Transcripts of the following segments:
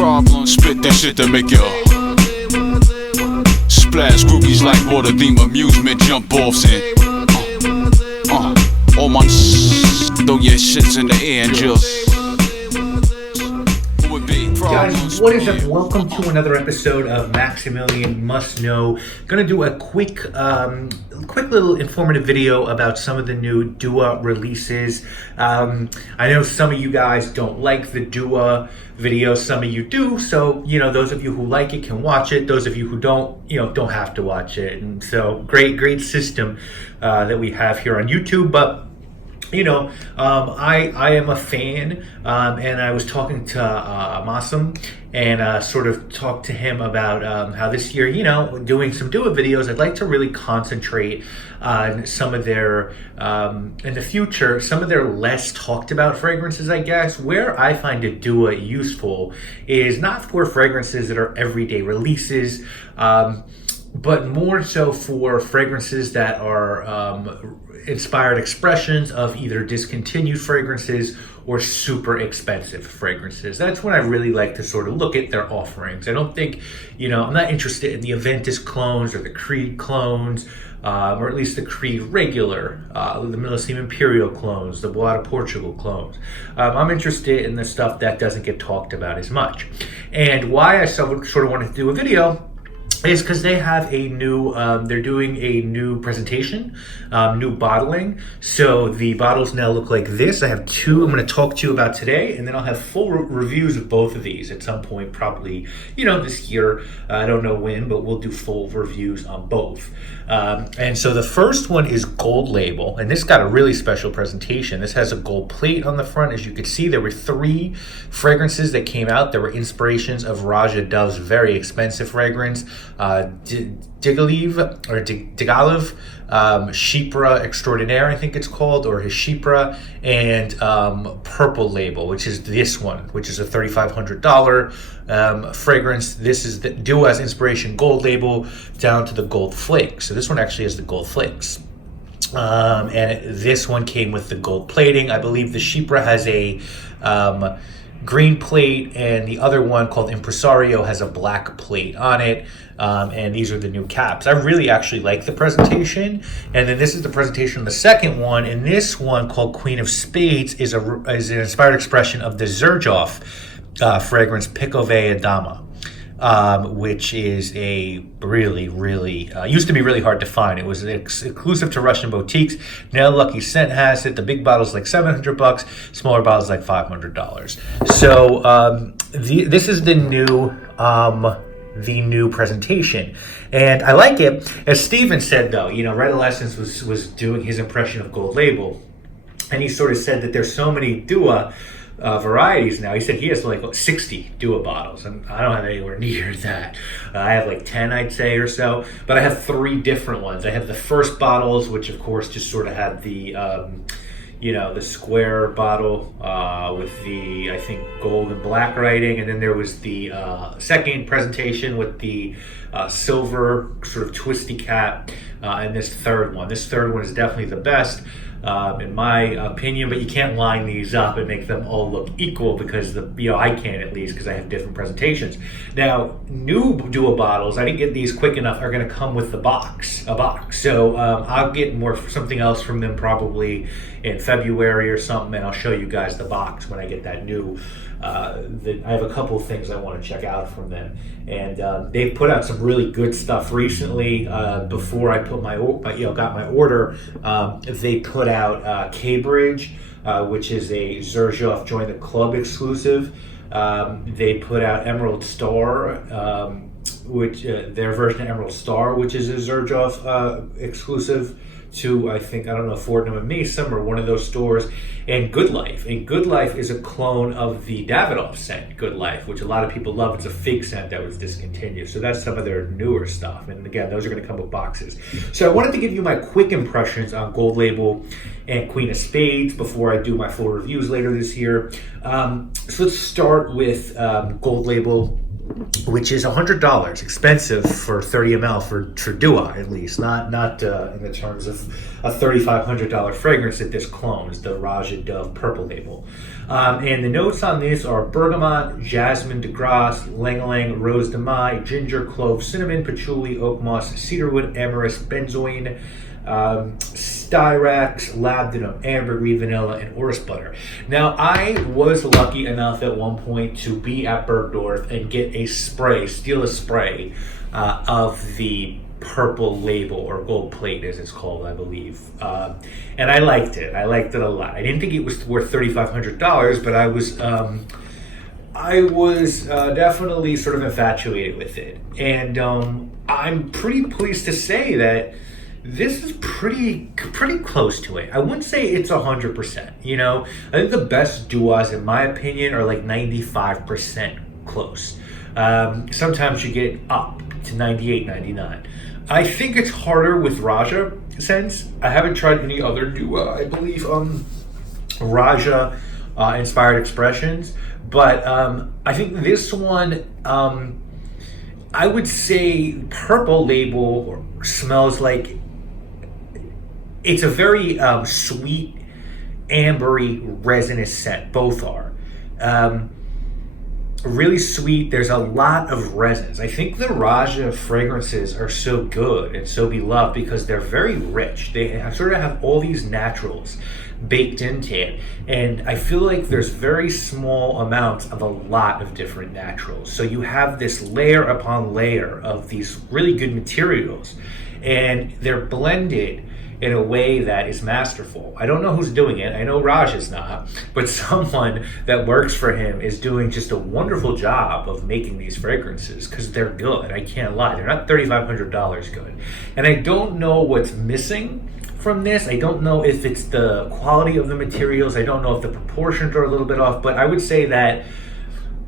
problem. Spit that shit to make you splash groupies like water, theme amusement, jump offs and all my throw your shits in the air and just Guys, what is up? Welcome to another episode of Maximilian Must Know. Gonna do a quick little informative video about some of the new Dua releases. I know some of you guys don't like the Dua videos, some of you do, so those of you who like it can watch it. Those of you who don't, don't have to watch it. And so great system that we have here on YouTube. But I am a fan, and I was talking to Masim and sort of talked to him about how this year, doing some Dua videos, I'd like to really concentrate on some of their, in the future, some of their less talked about fragrances, I guess. Where I find a Dua useful is not for fragrances that are everyday releases, but more so for fragrances that are inspired expressions of either discontinued fragrances or super expensive fragrances. That's when I really like to sort of look at their offerings. I don't think, I'm not interested in the Aventus clones or the Creed clones, or at least the Creed regular, the Millesime Imperial clones, the Bois de Portugal clones. I'm interested in the stuff that doesn't get talked about as much. And why I sort of wanted to do a video is because they have a new, they're doing a new presentation, new bottling. So the bottles now look like this. I have two I'm going to talk to you about today, and then I'll have full reviews of both of these at some point, probably, this year. I don't know when, but we'll do full reviews on both. And so the first one is Gold Label, and this got a really special presentation. This has a gold plate on the front. As you can see, there were 3 fragrances that came out. There were inspirations of Raja Dove's very expensive fragrance, Digaliv, Chypre Extraordinaire, I think it's called, or his Chypre, and Purple Label, which is this one, which is a $3,500 fragrance. This is the Dua's inspiration Gold Label down to the gold flakes. So this one actually has the gold flakes. And this one came with the gold plating. I believe the Chypre has a green plate, and the other one called Impresario has a black plate on it. And these are the new caps. I really actually like the presentation. And then this is the presentation of the second one. And this one, called Queen of Spades, is an inspired expression of the Xerjoff fragrance Picove Dama, which is a really, used to be really hard to find. It was exclusive to Russian boutiques. Now Lucky Scent has it. The big bottle's like $700, smaller bottle's like $500. So this is the new presentation, and I like it. As Steven said, though, Red Essence was doing his impression of Gold Label, and he sort of said that there's so many Dua varieties now. He said he has like 60 Dua bottles, and I don't have anywhere near that. I have like 10, I'd say, or so, but I have 3 different ones. I have the first bottles, which of course just sort of had the the square bottle with the, I think, gold and black writing. And then there was the second presentation with the silver sort of twisty cap, and this third one. This third one is definitely the best, in my opinion, but you can't line these up and make them all look equal, because I can, at least, because I have different presentations. Now, new Dua bottles, I didn't get these quick enough, are going to come with a box. So I'll get something else from them probably in February or something, and I'll show you guys the box when I get that new. I have a couple of things I want to check out from them, and they've put out some really good stuff recently. Before I put got my order, they put out K-Bridge, which is a Xerjoff Join the Club exclusive. They put out Emerald Star, which their version of Emerald Star, which is a Xerjoff exclusive to, I don't know, Fortnum and Mason or one of those stores, and Good Life. And Good Life is a clone of the Davidoff scent, Good Life, which a lot of people love. It's a fig scent that was discontinued. So that's some of their newer stuff. And again, those are going to come with boxes. So I wanted to give you my quick impressions on Gold Label and Queen of Spades before I do my full reviews later this year. So let's start with Gold Label. which is $100, expensive for 30 ml for Dua at least, not in the terms of a $3,500 fragrance that this clones, the Raja Dove Purple Label. And the notes on this are bergamot, jasmine de grasse, ylang-ylang, rose de mai, ginger, clove, cinnamon, patchouli, oak moss, cedarwood, amyris, benzoin, styrax, labdanum, ambergris, vanilla, and orris butter. Now, I was lucky enough at one point to be at Bergdorf and get steal a spray of the Purple Label, or Gold Plate as it's called, I believe. And I liked it. I liked it a lot. I didn't think it was worth $3,500, but I was definitely sort of infatuated with it. And I'm pretty pleased to say that this is pretty close to it. I wouldn't say it's 100%. I think the best Duas, in my opinion, are like 95% close. Sometimes you get up to 98, 99. I think it's harder with Raja scents. I haven't tried any other Dua. I believe Raja inspired expressions, but I think this one, I would say Purple Label smells like it's a very sweet, ambery, resinous scent. Both are really sweet. There's a lot of resins. I think the Raja fragrances are so good and so beloved because they're very rich. They sort of have all these naturals baked into it, and I feel like there's very small amounts of a lot of different naturals. So you have this layer upon layer of these really good materials, and they're blended in a way that is masterful. I don't know who's doing it. I know Raj is not, but someone that works for him is doing just a wonderful job of making these fragrances because they're good. I can't lie. They're not $3,500 good. And I don't know what's missing from this. I don't know if it's the quality of the materials. I don't know if the proportions are a little bit off, but I would say that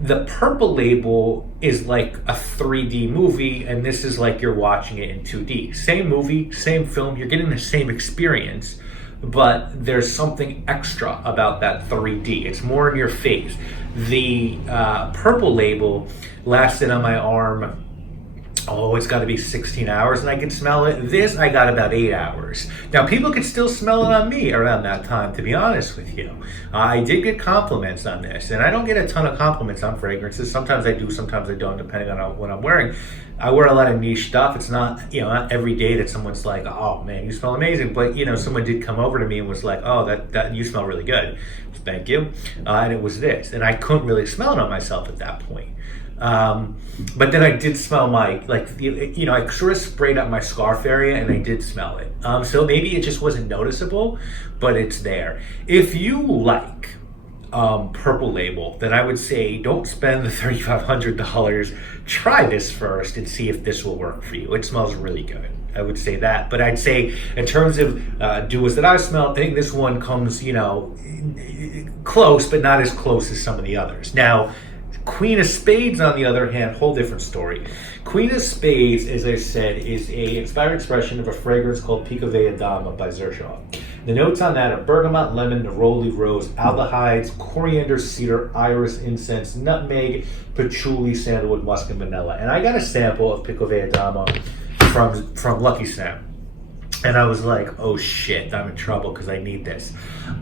the Purple Label is like a 3D movie, and this is like you're watching it in 2D. Same movie, same film, you're getting the same experience, but there's something extra about that 3D. It's more in your face. The Purple Label lasted on my arm, it's got to be 16 hours and I can smell it. This, I got about 8 hours. Now, people could still smell it on me around that time, to be honest with you. I did get compliments on this, and I don't get a ton of compliments on fragrances. Sometimes I do, sometimes I don't, depending on what I'm wearing. I wear a lot of niche stuff. It's not, not every day that someone's like, oh man, you smell amazing. But, someone did come over to me and was like, oh, that you smell really good. Thank you. And it was this. And I couldn't really smell it on myself at that point. But then I did smell I sort of sprayed up my scarf area and I did smell it. So maybe it just wasn't noticeable, but it's there. If you like Purple Label, then I would say don't spend the $3,500. Try this first and see if this will work for you. It smells really good. I would say that. But I'd say in terms of Duas that I smell, I think this one comes, close, but not as close as some of the others. Now, Queen of Spades, on the other hand, whole different story. Queen of Spades, as I said, is a inspired expression of a fragrance called Picovea Dama by Xershaw. The notes on that are bergamot, lemon, neroli, rose, aldehydes, coriander, cedar, iris, incense, nutmeg, patchouli, sandalwood, musk, and vanilla. And I got a sample of Picovea Dama from Lucky Snap. And I was like, oh shit, I'm in trouble because I need this.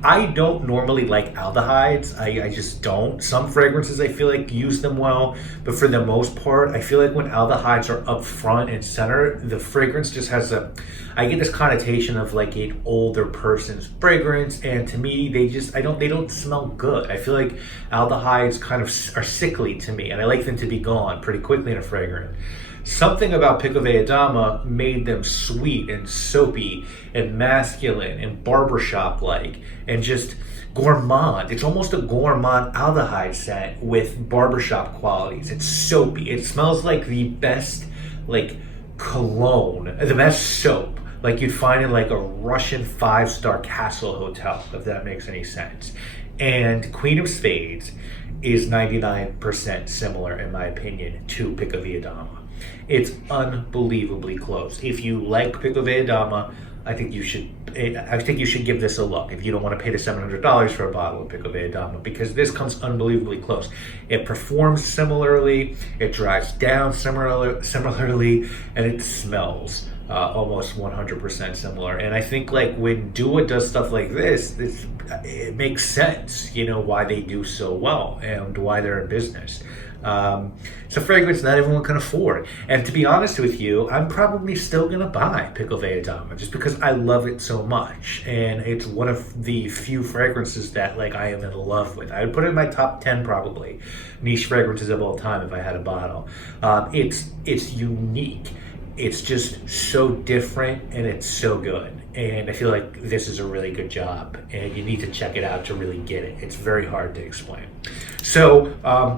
I don't normally like aldehydes. I just don't. Some fragrances I feel like use them well, but for the most part, I feel like when aldehydes are up front and center, the fragrance just has I get this connotation of like an older person's fragrance, and to me, they don't smell good. I feel like aldehydes kind of are sickly to me, and I like them to be gone pretty quickly in a fragrance. Something about Picovea Dama made them sweet and soapy and masculine and barbershop-like and just gourmand. It's almost a gourmand aldehyde scent with barbershop qualities. It's soapy. It smells like the best cologne, the best soap, like you'd find in like a Russian 5-star castle hotel, if that makes any sense. And Queen of Spades is 99% similar, in my opinion, to Picovea Dama. It's unbelievably close. If you like Picovea Dama, I think you should give this a look if you don't want to pay the $700 for a bottle of Pico Valladama, because this comes unbelievably close. It performs similarly, it dries down similarly, and it smells almost 100% similar. And I think like when Dua does stuff like this, it makes sense, you know, why they do so well and why they're in business. It's a fragrance not everyone can afford. And to be honest with you, I'm probably still going to buy Pico Valladama just because I love it so much. And it's one of the few fragrances that like I am in love with. I would put it in my top 10 probably niche fragrances of all time if I had a bottle. It's unique. It's just so different and it's so good. And I feel like this is a really good job and you need to check it out to really get it. It's very hard to explain. So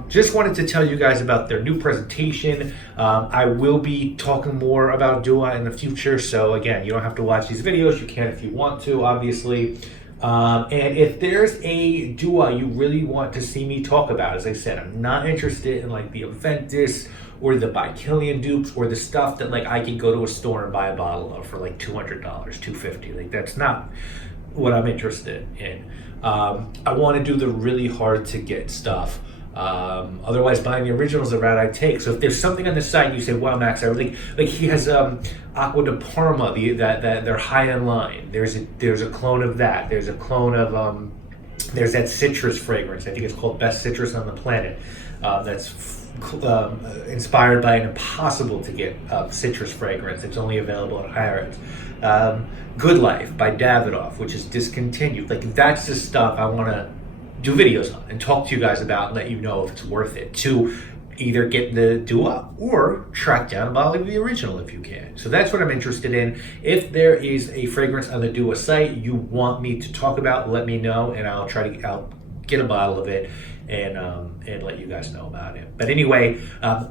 just wanted to tell you guys about their new presentation. I will be talking more about Dua in the future. So again, you don't have to watch these videos. You can if you want to, obviously. And if there's a Dua you really want to see me talk about, as I said, I'm not interested in like the Aventus or the By Kilian dupes or the stuff that like I can go to a store and buy a bottle of for like $200, $250. Like that's not what I'm interested in. I want to do the really hard to get stuff. Otherwise, buying the original is the route I take. So if there's something on the site and you say, "Wow, Max, I really like," he has Acqua di Parma, that they're high in line. There's a clone of that. There's a clone of there's that citrus fragrance. I think it's called Best Citrus on the Planet. That's inspired by an impossible to get citrus fragrance. It's only available at Harrods. Good Life by Davidoff, which is discontinued. Like that's the stuff I want to do videos on and talk to you guys about and let you know if it's worth it to either get the Dua or track down a bottle of the original if you can. So that's what I'm interested in. If there is a fragrance on the Dua site you want me to talk about, let me know and I'll get a bottle of it and let you guys know about it. But anyway,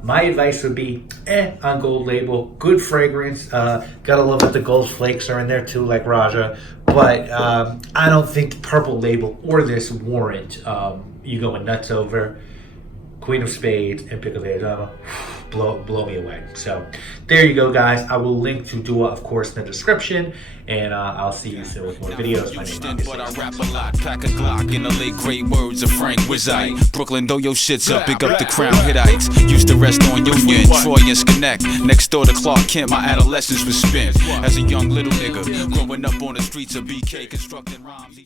my advice would be on Gold Label. Good fragrance. Gotta love that the gold flakes are in there too, like Raja. But I don't think Purple Label or this warrant you going nuts over. Queen of Spades and Pico Valladama blow me away. So there you go, guys. I will link to Dua, of course, in the description, and I'll see you soon with more videos. My name is but I rap a lot, pack a Glock in the late great words of Frank Wizite. Brooklyn, though your shit's up, big up the Crown Hittites. Used to rest on Union, Troy and Schenect. Next door to Clark Kent, my adolescence was spent as a young little nigga growing up on the streets of BK, constructing rhymes.